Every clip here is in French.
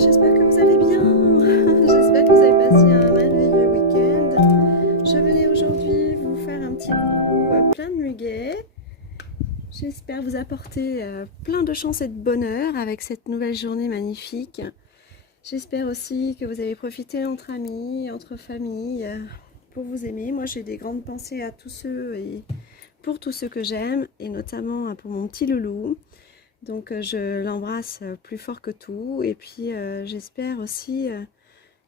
j'espère que vous allez bien. J'espère que vous avez passé un merveilleux week-end. Je venais aujourd'hui vous faire un petit coucou plein de muguet. J'espère vous apporter plein de chance et de bonheur avec cette nouvelle journée magnifique. J'espère aussi que vous avez profité entre amis, entre familles, pour vous aimer. Moi, j'ai des grandes pensées à tous ceux et pour tous ceux que j'aime, et notamment pour mon petit loulou. Donc je l'embrasse plus fort que tout, et puis j'espère aussi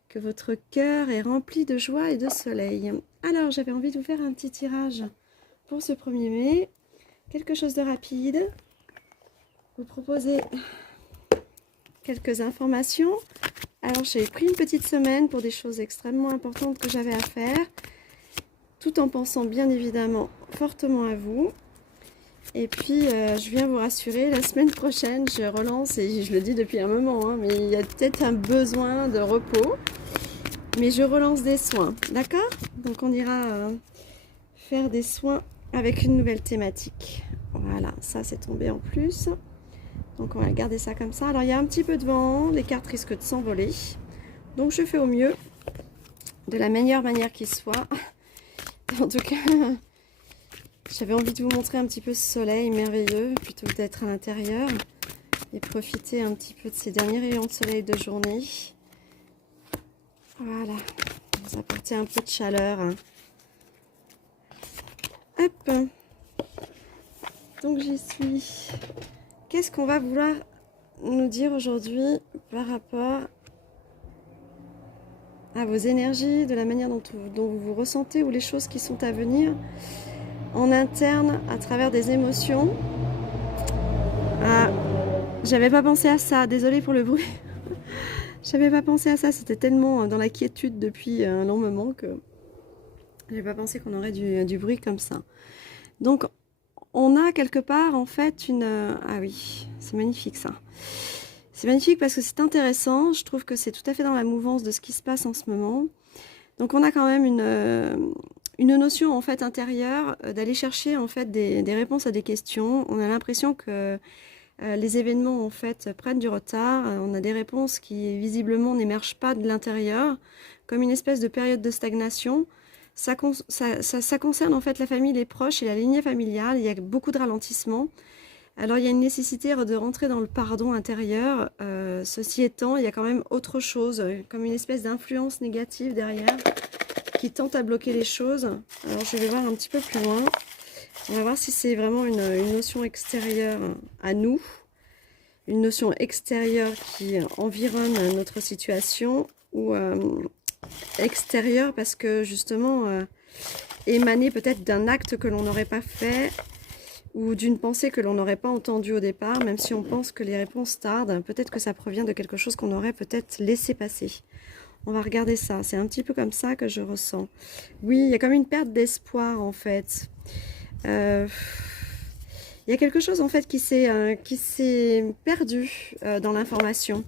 que votre cœur est rempli de joie et de soleil. Alors j'avais envie de vous faire un petit tirage pour ce 1er mai, quelque chose de rapide, vous proposer quelques informations. Alors j'ai pris une petite semaine pour des choses extrêmement importantes que j'avais à faire, tout en pensant bien évidemment fortement à vous. Et puis, je viens vous rassurer, la semaine prochaine, je relance, et je le dis depuis un moment, hein, mais il y a peut-être un besoin de repos. Mais je relance des soins, d'accord? Donc, on ira faire des soins avec une nouvelle thématique. Voilà, ça, c'est tombé en plus. Donc, on va garder ça comme ça. Alors, il y a un petit peu de vent, les cartes risquent de s'envoler. Donc, je fais au mieux, de la meilleure manière qui soit. En tout cas... J'avais envie de vous montrer un petit peu ce soleil merveilleux, plutôt que d'être à l'intérieur, et profiter un petit peu de ces derniers rayons de soleil de journée. Voilà, vous apporter un peu de chaleur. Hop, donc j'y suis. Qu'est-ce qu'on va vouloir nous dire aujourd'hui par rapport à vos énergies, de la manière dont vous vous ressentez, ou les choses qui sont à venir en interne à travers des émotions. Ah, j'avais pas pensé à ça, désolée pour le bruit. J'avais pas pensé à ça, c'était tellement dans la quiétude depuis un long moment que j'ai pas pensé qu'on aurait du bruit comme ça. Donc on a quelque part en fait une... Ah oui, c'est magnifique ça. C'est magnifique parce que c'est intéressant, je trouve que c'est tout à fait dans la mouvance de ce qui se passe en ce moment. Donc on a quand même une notion en fait intérieure d'aller chercher en fait des réponses à des questions. On a l'impression que les événements en fait prennent du retard. On a des réponses qui visiblement n'émergent pas de l'intérieur, comme une espèce de période de stagnation. Ça concerne en fait la famille, les proches et la lignée familiale. Il y a beaucoup de ralentissement. Alors il y a une nécessité de rentrer dans le pardon intérieur. Ceci étant, il y a quand même autre chose, comme une espèce d'influence négative derrière, qui tente à bloquer les choses. Alors je vais voir un petit peu plus loin. On va voir si c'est vraiment une notion extérieure à nous, une notion extérieure qui environne notre situation, ou extérieure parce que justement émanée peut-être d'un acte que l'on n'aurait pas fait, ou d'une pensée que l'on n'aurait pas entendue au départ, même si on pense que les réponses tardent. Peut-être que ça provient de quelque chose qu'on aurait peut-être laissé passer. On va regarder ça, c'est un petit peu comme ça que je ressens. Oui, il y a comme une perte d'espoir en fait. Il y a quelque chose en fait qui s'est perdu dans l'information.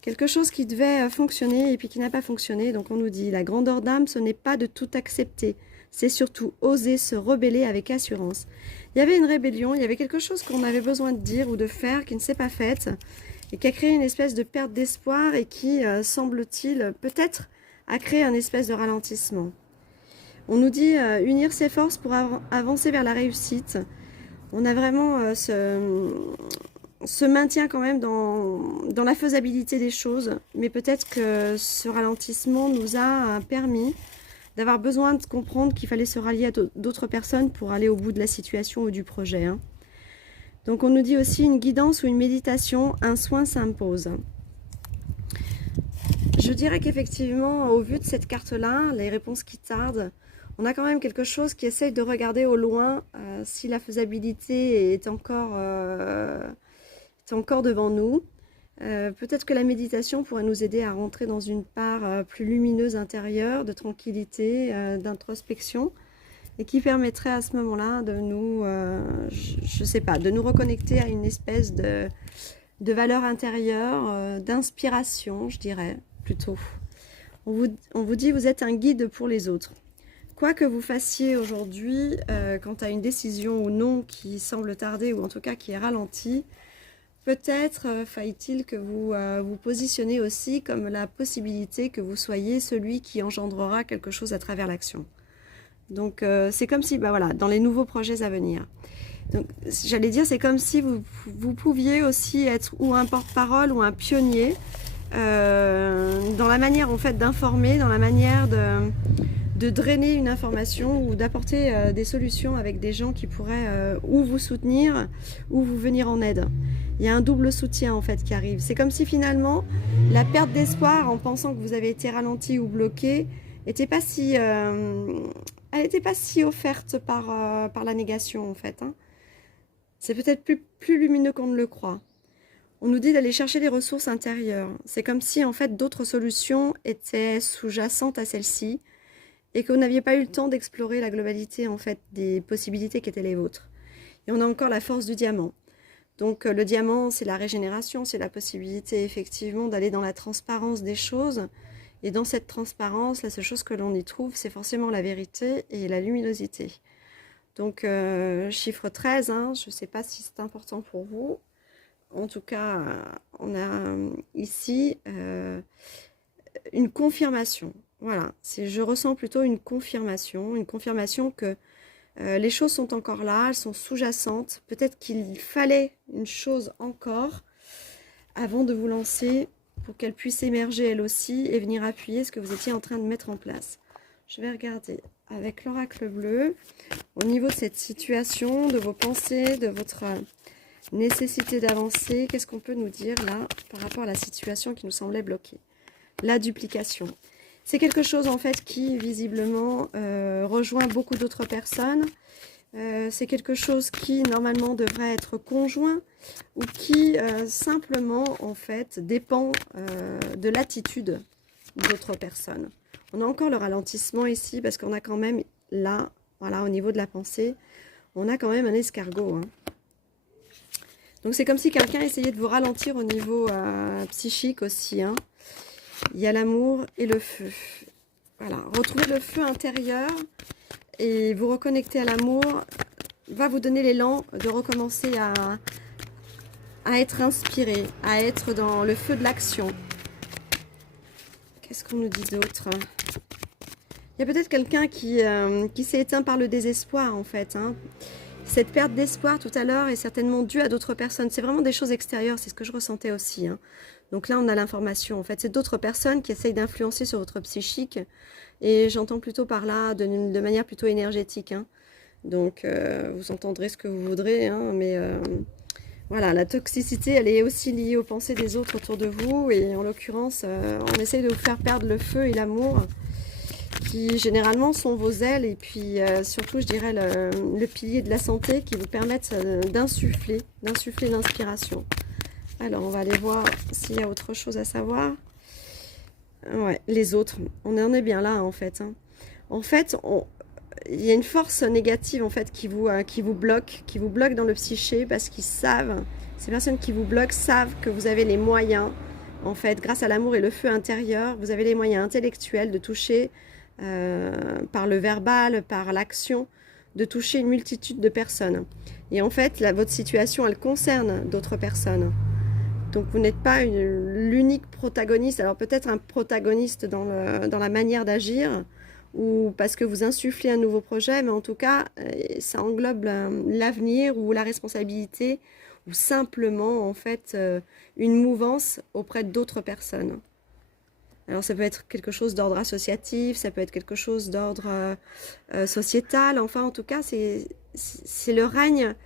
Quelque chose qui devait fonctionner et puis qui n'a pas fonctionné. Donc on nous dit, la grandeur d'âme, ce n'est pas de tout accepter. C'est surtout oser se rebeller avec assurance. Il y avait une rébellion, il y avait quelque chose qu'on avait besoin de dire ou de faire qui ne s'est pas fait, et qui a créé une espèce de perte d'espoir, et qui, semble-t-il, peut-être a créé un espèce de ralentissement. On nous dit unir ses forces pour avancer vers la réussite. On a vraiment ce maintien quand même dans la faisabilité des choses, mais peut-être que ce ralentissement nous a permis d'avoir besoin de comprendre qu'il fallait se rallier à d'autres personnes pour aller au bout de la situation ou du projet. Donc on nous dit aussi une guidance ou une méditation, un soin s'impose. Je dirais qu'effectivement, au vu de cette carte-là, les réponses qui tardent, on a quand même quelque chose qui essaye de regarder au loin si la faisabilité est encore devant nous. Peut-être que la méditation pourrait nous aider à rentrer dans une part plus lumineuse intérieure, de tranquillité, d'introspection, et qui permettrait à ce moment-là de nous, je sais pas, de nous reconnecter à une espèce de valeur intérieure, d'inspiration, je dirais, plutôt. On vous dit, vous êtes un guide pour les autres. Quoi que vous fassiez aujourd'hui, quant à une décision ou non qui semble tarder, ou en tout cas qui est ralentie, peut-être faille-t-il que vous vous positionnez aussi comme la possibilité que vous soyez celui qui engendrera quelque chose à travers l'action. Donc c'est comme si, bah voilà, dans les nouveaux projets à venir. Donc j'allais dire, c'est comme si vous pouviez aussi être ou un porte-parole ou un pionnier dans la manière en fait d'informer, dans la manière de drainer une information ou d'apporter des solutions avec des gens qui pourraient ou vous soutenir ou vous venir en aide. Il y a un double soutien en fait qui arrive. C'est comme si finalement la perte d'espoir en pensant que vous avez été ralenti ou bloqué n'était pas si, elle n'était pas si offerte par la négation en fait. Hein. C'est peut-être plus lumineux qu'on ne le croit. On nous dit d'aller chercher les ressources intérieures. C'est comme si en fait d'autres solutions étaient sous-jacentes à celle-ci et que vous n'aviez pas eu le temps d'explorer la globalité en fait des possibilités qui étaient les vôtres. Et on a encore la force du diamant. Donc le diamant, c'est la régénération, c'est la possibilité effectivement d'aller dans la transparence des choses. Et dans cette transparence, la seule chose que l'on y trouve, c'est forcément la vérité et la luminosité. Donc chiffre 13, hein, je ne sais pas si c'est important pour vous. En tout cas, on a ici une confirmation. Voilà, je ressens plutôt une confirmation que les choses sont encore là, elles sont sous-jacentes. Peut-être qu'il fallait une chose encore avant de vous lancer pour qu'elle puisse émerger elle aussi et venir appuyer ce que vous étiez en train de mettre en place. Je vais regarder avec l'oracle bleu au niveau de cette situation, de vos pensées, de votre nécessité d'avancer. Qu'est-ce qu'on peut nous dire là par rapport à la situation qui nous semblait bloquée? La duplication. C'est quelque chose en fait qui visiblement rejoint beaucoup d'autres personnes. C'est quelque chose qui normalement devrait être conjoint ou qui simplement en fait dépend de l'attitude d'autres personnes. On a encore le ralentissement ici parce qu'on a quand même là, voilà, au niveau de la pensée, on a quand même un escargot. Hein. Donc c'est comme si quelqu'un essayait de vous ralentir au niveau psychique aussi. Hein. Il y a l'amour et le feu. Voilà, retrouver le feu intérieur et vous reconnecter à l'amour va vous donner l'élan de recommencer à être inspiré, à être dans le feu de l'action. Qu'est-ce qu'on nous dit d'autre? Il y a peut-être quelqu'un qui s'est éteint par le désespoir en fait. Hein. Cette perte d'espoir tout à l'heure est certainement due à d'autres personnes. C'est vraiment des choses extérieures, c'est ce que je ressentais aussi. Hein. Donc là, on a l'information. En fait, c'est d'autres personnes qui essayent d'influencer sur votre psychique. Et j'entends plutôt par là de manière plutôt énergétique. Hein. Donc, vous entendrez ce que vous voudrez. Hein, mais voilà, la toxicité, elle est aussi liée aux pensées des autres autour de vous. Et en l'occurrence, on essaye de vous faire perdre le feu et l'amour, qui généralement sont vos ailes. Et puis, surtout, je dirais, le pilier de la santé qui vous permettent d'insuffler l'inspiration. Alors, on va aller voir s'il y a autre chose à savoir. Ouais, les autres, on en est bien là, en fait. Hein. En fait, il y a une force négative, en fait, qui vous bloque dans le psyché, parce qu'ils savent, ces personnes qui vous bloquent savent que vous avez les moyens, en fait, grâce à l'amour et le feu intérieur, vous avez les moyens intellectuels de toucher, par le verbal, par l'action, de toucher une multitude de personnes. Et en fait, là, votre situation, elle concerne d'autres personnes. Donc vous n'êtes pas l'unique protagoniste. Alors peut-être un protagoniste dans la manière d'agir ou parce que vous insufflez un nouveau projet, mais en tout cas, ça englobe l'avenir ou la responsabilité ou simplement en fait une mouvance auprès d'autres personnes. Alors ça peut être quelque chose d'ordre associatif, ça peut être quelque chose d'ordre sociétal. Enfin, en tout cas, c'est le règne,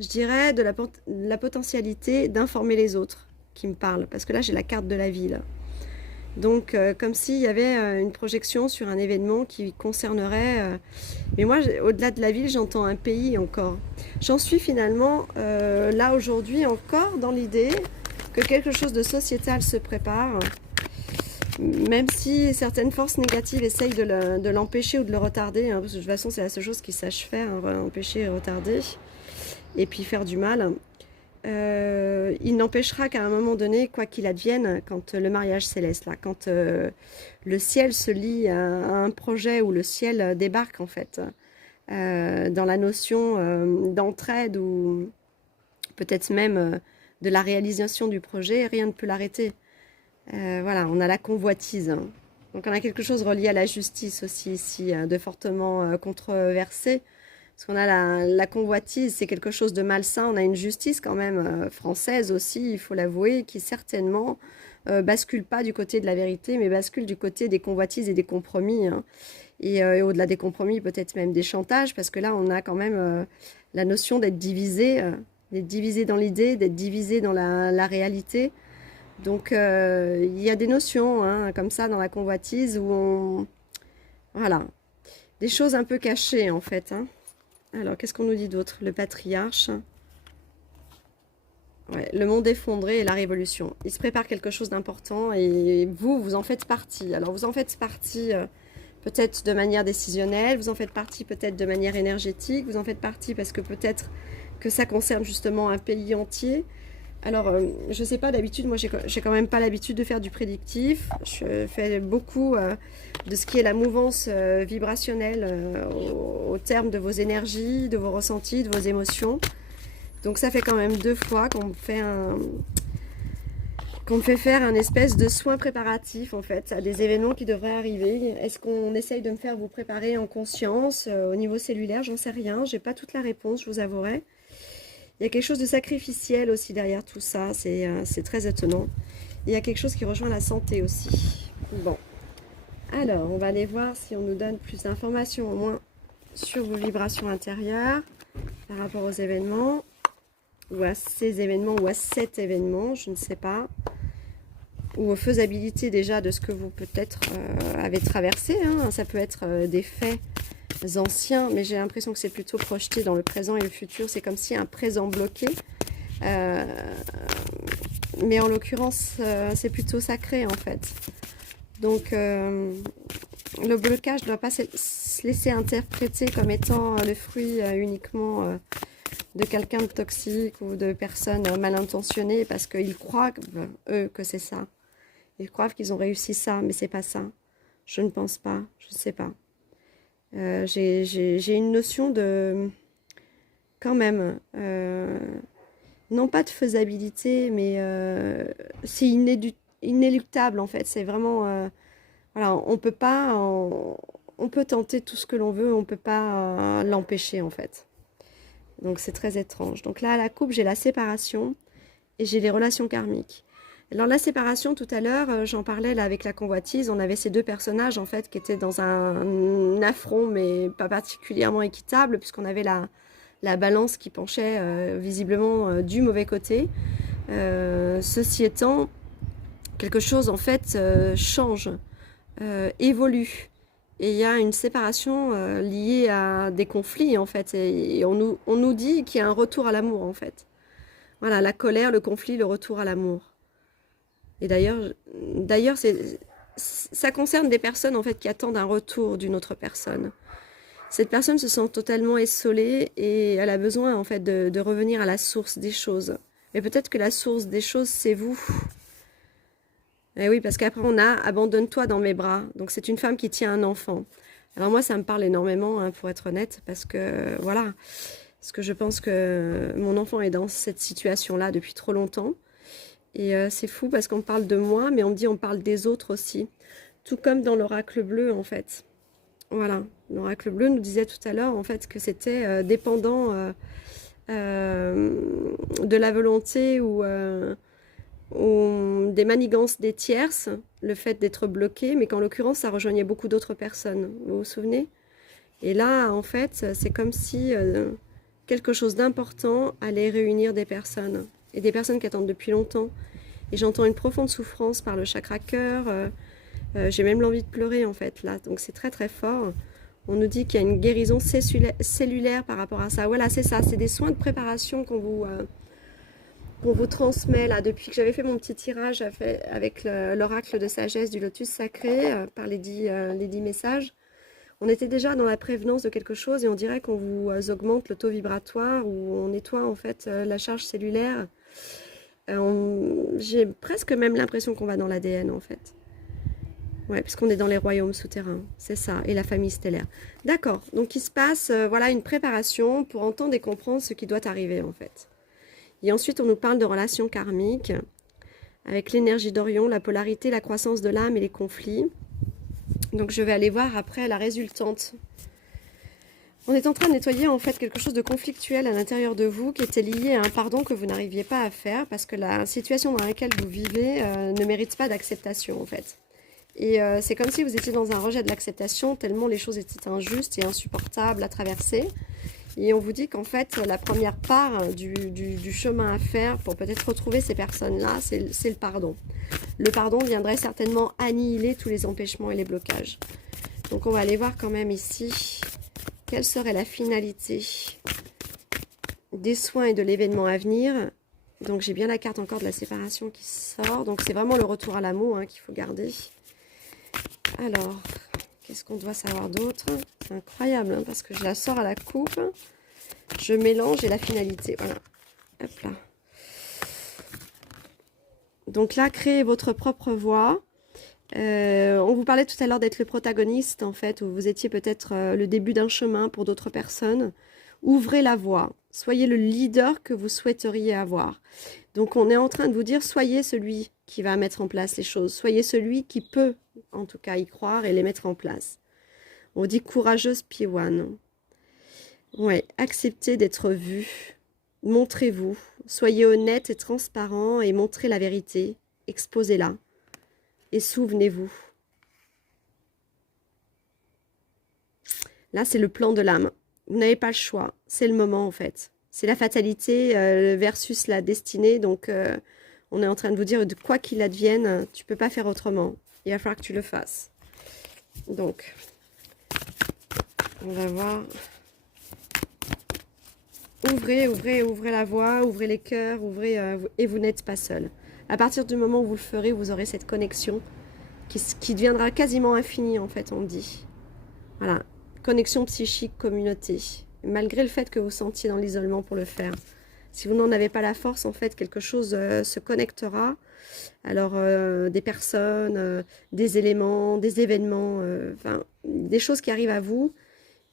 je dirais, de la potentialité d'informer les autres qui me parle, parce que là j'ai la carte de la ville. Donc comme s'il y avait une projection sur un événement qui concernerait... mais moi, au-delà de la ville, j'entends un pays encore. J'en suis finalement là aujourd'hui encore dans l'idée que quelque chose de sociétal se prépare, même si certaines forces négatives essayent de l'empêcher ou de le retarder, hein, parce que de toute façon c'est la seule chose qui sache faire, hein, empêcher et retarder, et puis faire du mal. Il n'empêchera qu'à un moment donné, quoi qu'il advienne, quand le mariage céleste, là, quand le ciel se lie à un projet où le ciel débarque en fait, dans la notion d'entraide ou peut-être même de la réalisation du projet, rien ne peut l'arrêter. Voilà, on a la convoitise, hein. Donc on a quelque chose relié à la justice aussi ici, de fortement controversé. Parce qu'on a la convoitise, c'est quelque chose de malsain. On a une justice quand même française aussi, il faut l'avouer, qui certainement bascule pas du côté de la vérité, mais bascule du côté des convoitises et des compromis, hein. Et au-delà des compromis, peut-être même des chantages, parce que là, on a quand même la notion d'être divisé dans l'idée, d'être divisé dans la réalité. Donc, il y a des notions, hein, comme ça dans la convoitise où on... Voilà, des choses un peu cachées en fait, hein. Alors, qu'est-ce qu'on nous dit d'autre? Le patriarche. Ouais, le monde effondré et la révolution. Il se prépare quelque chose d'important et vous en faites partie. Alors, vous en faites partie peut-être de manière décisionnelle, vous en faites partie peut-être de manière énergétique, vous en faites partie parce que peut-être que ça concerne justement un pays entier. Alors, je ne sais pas, d'habitude, moi, j'ai quand même pas l'habitude de faire du prédictif. Je fais beaucoup de ce qui est la mouvance vibrationnelle au terme de vos énergies, de vos ressentis, de vos émotions. Donc, ça fait quand même 2 fois qu'on me fait faire un espèce de soin préparatif, en fait, à des événements qui devraient arriver. Est-ce qu'on essaye de me faire vous préparer en conscience au niveau cellulaire? J'en sais rien, j'ai pas toute la réponse, je vous avouerai. Il y a quelque chose de sacrificiel aussi derrière tout ça, c'est très étonnant. Il y a quelque chose qui rejoint la santé aussi. Bon, alors on va aller voir si on nous donne plus d'informations au moins sur vos vibrations intérieures par rapport aux événements, ou à ces événements, ou à cet événement, je ne sais pas, ou aux faisabilités déjà de ce que vous peut-être avez traversé, hein. Ça peut être des faits anciens, mais j'ai l'impression que c'est plutôt projeté dans le présent et le futur. C'est comme si un présent bloqué, mais en l'occurrence c'est plutôt sacré en fait. Donc le blocage ne doit pas se laisser interpréter comme étant le fruit uniquement de quelqu'un de toxique ou de personnes mal intentionnées, parce qu'ils croient eux que c'est ça. Ils croient qu'ils ont réussi ça, mais c'est pas ça. Je ne pense pas, je ne sais pas. J'ai une notion de, quand même, non pas de faisabilité, mais c'est inéluctable en fait. C'est vraiment, voilà, on peut pas, on peut tenter tout ce que l'on veut, on peut pas l'empêcher en fait. Donc c'est très étrange. Donc là, à la coupe, j'ai la séparation et j'ai les relations karmiques. Alors la séparation, tout à l'heure, j'en parlais là avec la convoitise, on avait ces 2 personnages en fait qui étaient dans un affront, mais pas particulièrement équitable, puisqu'on avait la balance qui penchait visiblement du mauvais côté. Ceci étant, quelque chose en fait change, évolue. Et il y a une séparation liée à des conflits en fait, et on nous dit qu'il y a un retour à l'amour en fait. Voilà, la colère, le conflit, le retour à l'amour. Et d'ailleurs, ça concerne des personnes en fait qui attendent un retour d'une autre personne. Cette personne se sent totalement essolée et elle a besoin en fait de revenir à la source des choses. Mais peut-être que la source des choses, c'est vous. Et oui, parce qu'après on a abandonne-toi dans mes bras. Donc c'est une femme qui tient un enfant. Alors moi, ça me parle énormément, hein, pour être honnête, parce que voilà, parce que je pense que mon enfant est dans cette situation-là depuis trop longtemps. Et c'est fou parce qu'on parle de moi, mais on me dit on parle des autres aussi. Tout comme dans l'oracle bleu, en fait. Voilà, l'oracle bleu nous disait tout à l'heure, en fait, que c'était dépendant de la volonté ou des manigances des tierces, le fait d'être bloqué, mais qu'en l'occurrence, ça rejoignait beaucoup d'autres personnes. Vous vous souvenez? Et là, en fait, c'est comme si quelque chose d'important allait réunir des personnes. Et des personnes qui attendent depuis longtemps. Et j'entends une profonde souffrance par le chakra cœur. J'ai même l'envie de pleurer en fait là. Donc c'est très très fort. On nous dit qu'il y a une guérison cellulaire par rapport à ça. Voilà, c'est ça. C'est des soins de préparation qu'on vous transmet là. Depuis que j'avais fait mon petit tirage avec l'oracle de sagesse du lotus sacré par les 10 messages, on était déjà dans la prévenance de quelque chose et on dirait qu'on vous augmente le taux vibratoire ou on nettoie en fait la charge cellulaire. J'ai presque même l'impression qu'on va dans l'ADN en fait. Ouais, puisqu'on est dans les royaumes souterrains, c'est ça, et la famille stellaire. D'accord, donc il se passe voilà une préparation pour entendre et comprendre ce qui doit arriver en fait. Et ensuite, on nous parle de relations karmiques, avec l'énergie d'Orion, la polarité, la croissance de l'âme et les conflits. Donc je vais aller voir après la résultante. On est en train de nettoyer en fait quelque chose de conflictuel à l'intérieur de vous qui était lié à un pardon que vous n'arriviez pas à faire parce que la situation dans laquelle vous vivez ne mérite pas d'acceptation en fait. Et c'est comme si vous étiez dans un rejet de l'acceptation tellement les choses étaient injustes et insupportables à traverser. Et on vous dit qu'en fait, la première part du chemin à faire pour peut-être retrouver ces personnes-là, c'est le pardon. Le pardon viendrait certainement annihiler tous les empêchements et les blocages. Donc on va aller voir quand même ici, quelle serait la finalité des soins et de l'événement à venir. Donc j'ai bien la carte encore de la séparation qui sort. Donc c'est vraiment le retour à l'amour qu'il faut garder. Alors, qu'est-ce qu'on doit savoir d'autre? C'est incroyable, parce que je la sors à la coupe, je mélange et la finalité, voilà. Hop là. Donc là, créez votre propre voix. On vous parlait tout à l'heure d'être le protagoniste, en fait, où vous étiez peut-être le début d'un chemin pour d'autres personnes. Ouvrez la voie. Soyez le leader que vous souhaiteriez avoir. Donc, on est en train de vous dire, soyez celui qui va mettre en place les choses. Soyez celui qui peut, en tout cas, y croire et les mettre en place. On dit courageuse Piwan. Ouais, acceptez d'être vu. Montrez-vous. Soyez honnête et transparent et montrez la vérité. Exposez-la. Et souvenez-vous. Là, c'est le plan de l'âme. Vous n'avez pas le choix. C'est le moment, en fait. C'est la fatalité versus la destinée. Donc, on est en train de vous dire, de quoi qu'il advienne, tu ne peux pas faire autrement. Il va falloir que tu le fasses. Donc, on va voir. Ouvrez la voie, ouvrez les cœurs, et vous n'êtes pas seul. À partir du moment où vous le ferez, vous aurez cette connexion qui deviendra quasiment infinie, en fait, on dit. Voilà, connexion psychique, communauté. Malgré le fait que vous sentiez dans l'isolement pour le faire. Si vous n'en avez pas la force, en fait, quelque chose se connectera. Alors, des personnes, des éléments, des événements, enfin, des choses qui arrivent à vous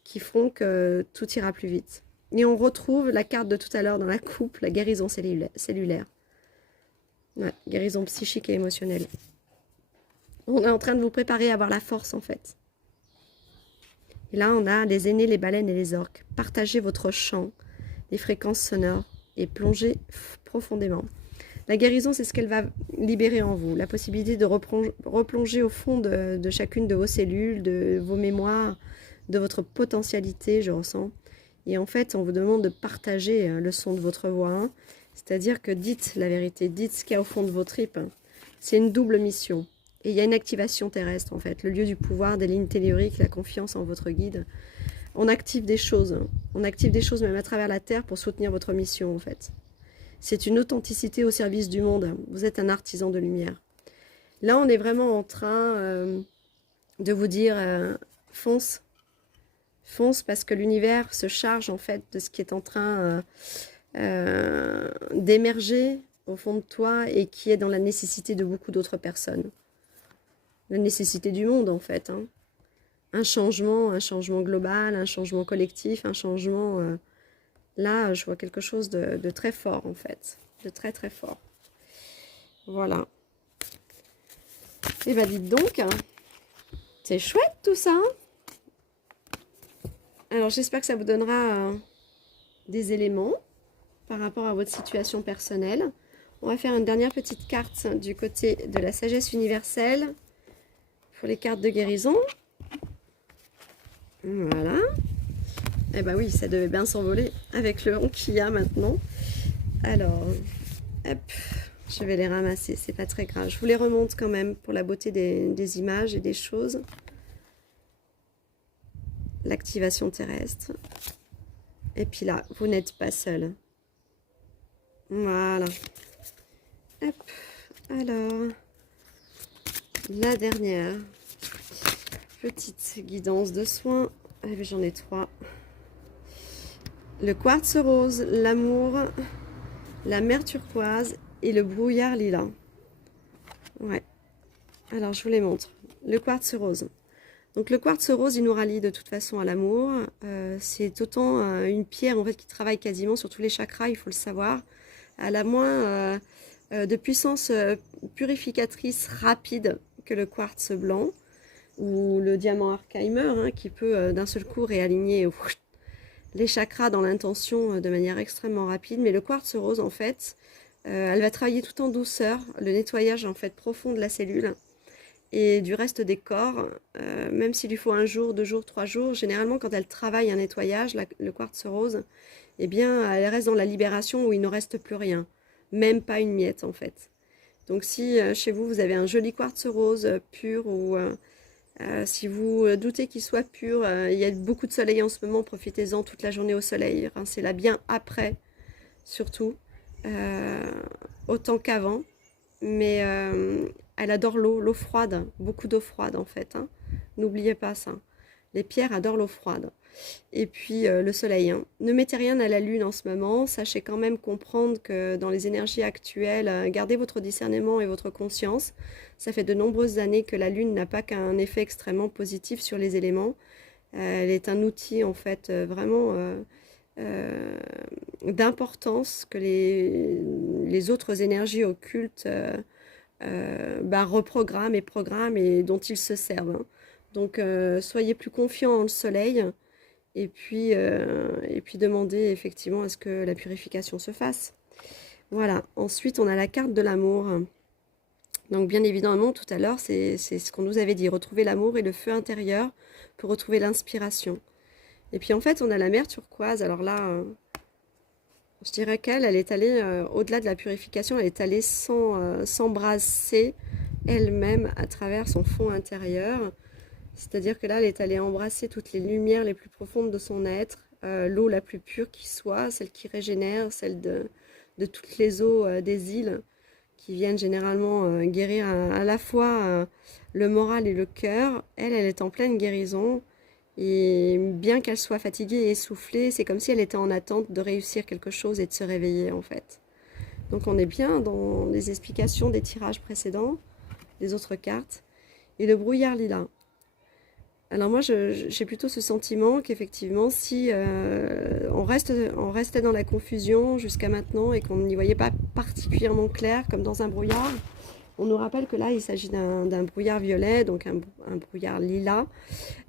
qui feront que tout ira plus vite. Et on retrouve la carte de tout à l'heure dans la coupe, la guérison cellulaire. Ouais, guérison psychique et émotionnelle. On est en train de vous préparer à avoir la force, en fait. Et là, on a les aînés, les baleines et les orques. Partagez votre chant, les fréquences sonores et plongez profondément. La guérison, c'est ce qu'elle va libérer en vous. La possibilité de replonger au fond de chacune de vos cellules, de vos mémoires, de votre potentialité, je ressens. Et en fait, on vous demande de partager le son de votre voix. C'est-à-dire que dites la vérité, dites ce qu'il y a au fond de vos tripes. C'est une double mission. Et il y a une activation terrestre, en fait. Le lieu du pouvoir, des lignes telluriques, la confiance en votre guide. On active des choses. On active des choses même à travers la Terre pour soutenir votre mission, en fait. C'est une authenticité au service du monde. Vous êtes un artisan de lumière. Là, on est vraiment en train de vous dire fonce. Fonce parce que l'univers se charge, en fait, de ce qui est en train d'émerger au fond de toi et qui est dans la nécessité de beaucoup d'autres personnes. La nécessité du monde, en fait. Un changement global, un changement collectif, un changement... là, je vois quelque chose de très fort, en fait. De très, très fort. Voilà. Et bien, dites donc, c'est chouette tout ça. Alors, j'espère que ça vous donnera des éléments par rapport à votre situation personnelle. On va faire une dernière petite carte du côté de la sagesse universelle pour les cartes de guérison. Voilà. Eh ben oui, ça devait bien s'envoler avec le vent qu'il y a maintenant. Alors, hop, je vais les ramasser, c'est pas très grave. Je vous les remonte quand même pour la beauté des images et des choses. L'activation terrestre. Et puis là, vous n'êtes pas seul. Voilà. Hop. Alors, la dernière petite guidance de soins. J'en ai 3. Le quartz rose, l'amour, la mer turquoise et le brouillard lilas. Ouais. Alors, je vous les montre. Le quartz rose. Donc, le quartz rose, il nous rallie de toute façon à l'amour. C'est autant une pierre en fait qui travaille quasiment sur tous les chakras, il faut le savoir. elle a moins de puissance purificatrice rapide que le quartz blanc ou le diamant Arkheimer, hein, qui peut d'un seul coup réaligner les chakras dans l'intention de manière extrêmement rapide. Mais le quartz rose, en fait, elle va travailler tout en douceur, le nettoyage en fait profond de la cellule et du reste des corps, même s'il lui faut 1 jour, 2 jours, 3 jours. Généralement, quand elle travaille un nettoyage, le quartz rose, eh bien, elle reste dans la libération où il ne reste plus rien, même pas une miette en fait. Donc si chez vous, vous avez un joli quartz rose pur ou si vous doutez qu'il soit pur, il y a beaucoup de soleil en ce moment, profitez-en toute la journée au soleil, rincez-la bien après, surtout, autant qu'avant. Mais elle adore l'eau froide, beaucoup d'eau froide en fait, hein. N'oubliez pas ça. Les pierres adorent l'eau froide. Et puis le soleil, hein. Ne mettez rien à la lune en ce moment, sachez quand même comprendre que dans les énergies actuelles, gardez votre discernement et votre conscience. Ça fait de nombreuses années que la lune n'a pas qu'un effet extrêmement positif sur les éléments. Elle est un outil en fait vraiment d'importance que les autres énergies occultes reprogramment et programment et dont ils se servent, hein. Donc soyez plus confiants en le soleil et puis demandez effectivement à ce que la purification se fasse. Voilà, ensuite on a la carte de l'amour. Donc bien évidemment tout à l'heure c'est ce qu'on nous avait dit, retrouver l'amour et le feu intérieur pour retrouver l'inspiration. Et puis en fait on a la mer turquoise. Alors là je dirais qu'elle est allée au-delà de la purification, elle est allée s'embrasser elle-même à travers son fond intérieur. C'est-à-dire que là, elle est allée embrasser toutes les lumières les plus profondes de son être, l'eau la plus pure qui soit, celle qui régénère, celle de toutes les eaux des îles qui viennent généralement guérir à la fois le moral et le cœur. Elle est en pleine guérison et bien qu'elle soit fatiguée et essoufflée, c'est comme si elle était en attente de réussir quelque chose et de se réveiller en fait. Donc on est bien dans les explications des tirages précédents, des autres cartes. Et le brouillard lilas. Alors moi, j'ai plutôt ce sentiment qu'effectivement, si on restait dans la confusion jusqu'à maintenant et qu'on n'y voyait pas particulièrement clair, comme dans un brouillard, on nous rappelle que là, il s'agit d'un brouillard violet, donc un brouillard lilas,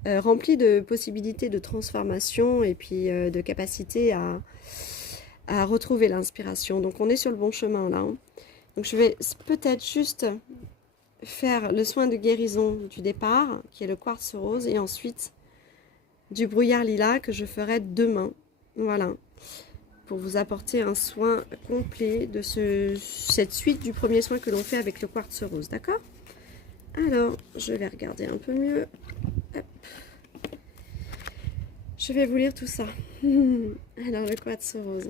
rempli de possibilités de transformation et puis de capacité à retrouver l'inspiration. Donc on est sur le bon chemin là, hein. Donc je vais peut-être juste faire le soin de guérison du départ, qui est le quartz rose, et ensuite du brouillard lilas que je ferai demain. Voilà, pour vous apporter un soin complet de cette suite du premier soin que l'on fait avec le quartz rose, d'accord? Alors, je vais regarder un peu mieux. Hop. Je vais vous lire tout ça. Alors, le quartz rose.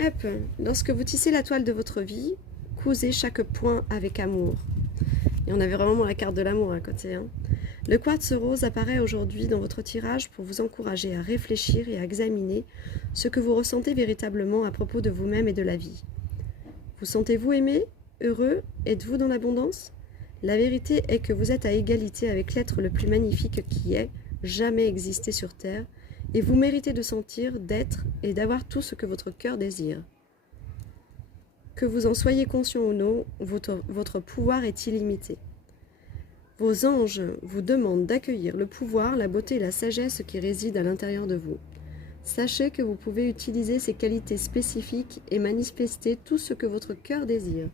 Hop. Lorsque vous tissez la toile de votre vie, cousez chaque point avec amour. Et on avait vraiment la carte de l'amour à côté, hein. Le quartz rose apparaît aujourd'hui dans votre tirage pour vous encourager à réfléchir et à examiner ce que vous ressentez véritablement à propos de vous-même et de la vie. Vous sentez-vous aimé, heureux? Êtes-vous dans l'abondance? La vérité est que vous êtes à égalité avec l'être le plus magnifique qui ait jamais existé sur Terre, et vous méritez de sentir, d'être et d'avoir tout ce que votre cœur désire. Que vous en soyez conscient ou non, votre pouvoir est illimité. Vos anges vous demandent d'accueillir le pouvoir, la beauté et la sagesse qui résident à l'intérieur de vous. Sachez que vous pouvez utiliser ces qualités spécifiques et manifester tout ce que votre cœur désire.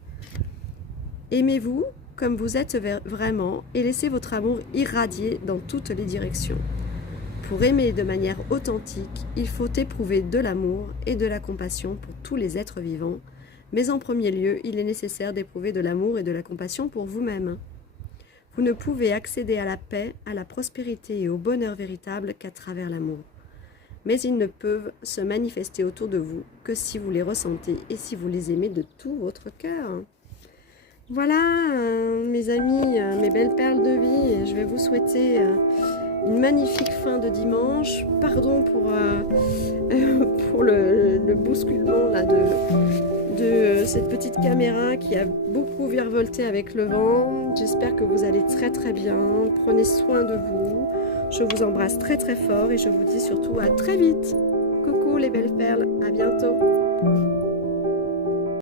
Aimez-vous comme vous êtes vraiment et laissez votre amour irradier dans toutes les directions. Pour aimer de manière authentique, il faut éprouver de l'amour et de la compassion pour tous les êtres vivants, mais en premier lieu, il est nécessaire d'éprouver de l'amour et de la compassion pour vous-même. Vous ne pouvez accéder à la paix, à la prospérité et au bonheur véritable qu'à travers l'amour. Mais ils ne peuvent se manifester autour de vous que si vous les ressentez et si vous les aimez de tout votre cœur. Voilà, mes amis, mes belles perles de vie, je vais vous souhaiter une magnifique fin de dimanche. Pardon pour le bousculement là, de cette petite caméra qui a beaucoup virevolté avec le vent. J'espère que vous allez très très bien. Prenez soin de vous. Je vous embrasse très très fort et je vous dis surtout à très vite. Coucou les belles perles, à bientôt.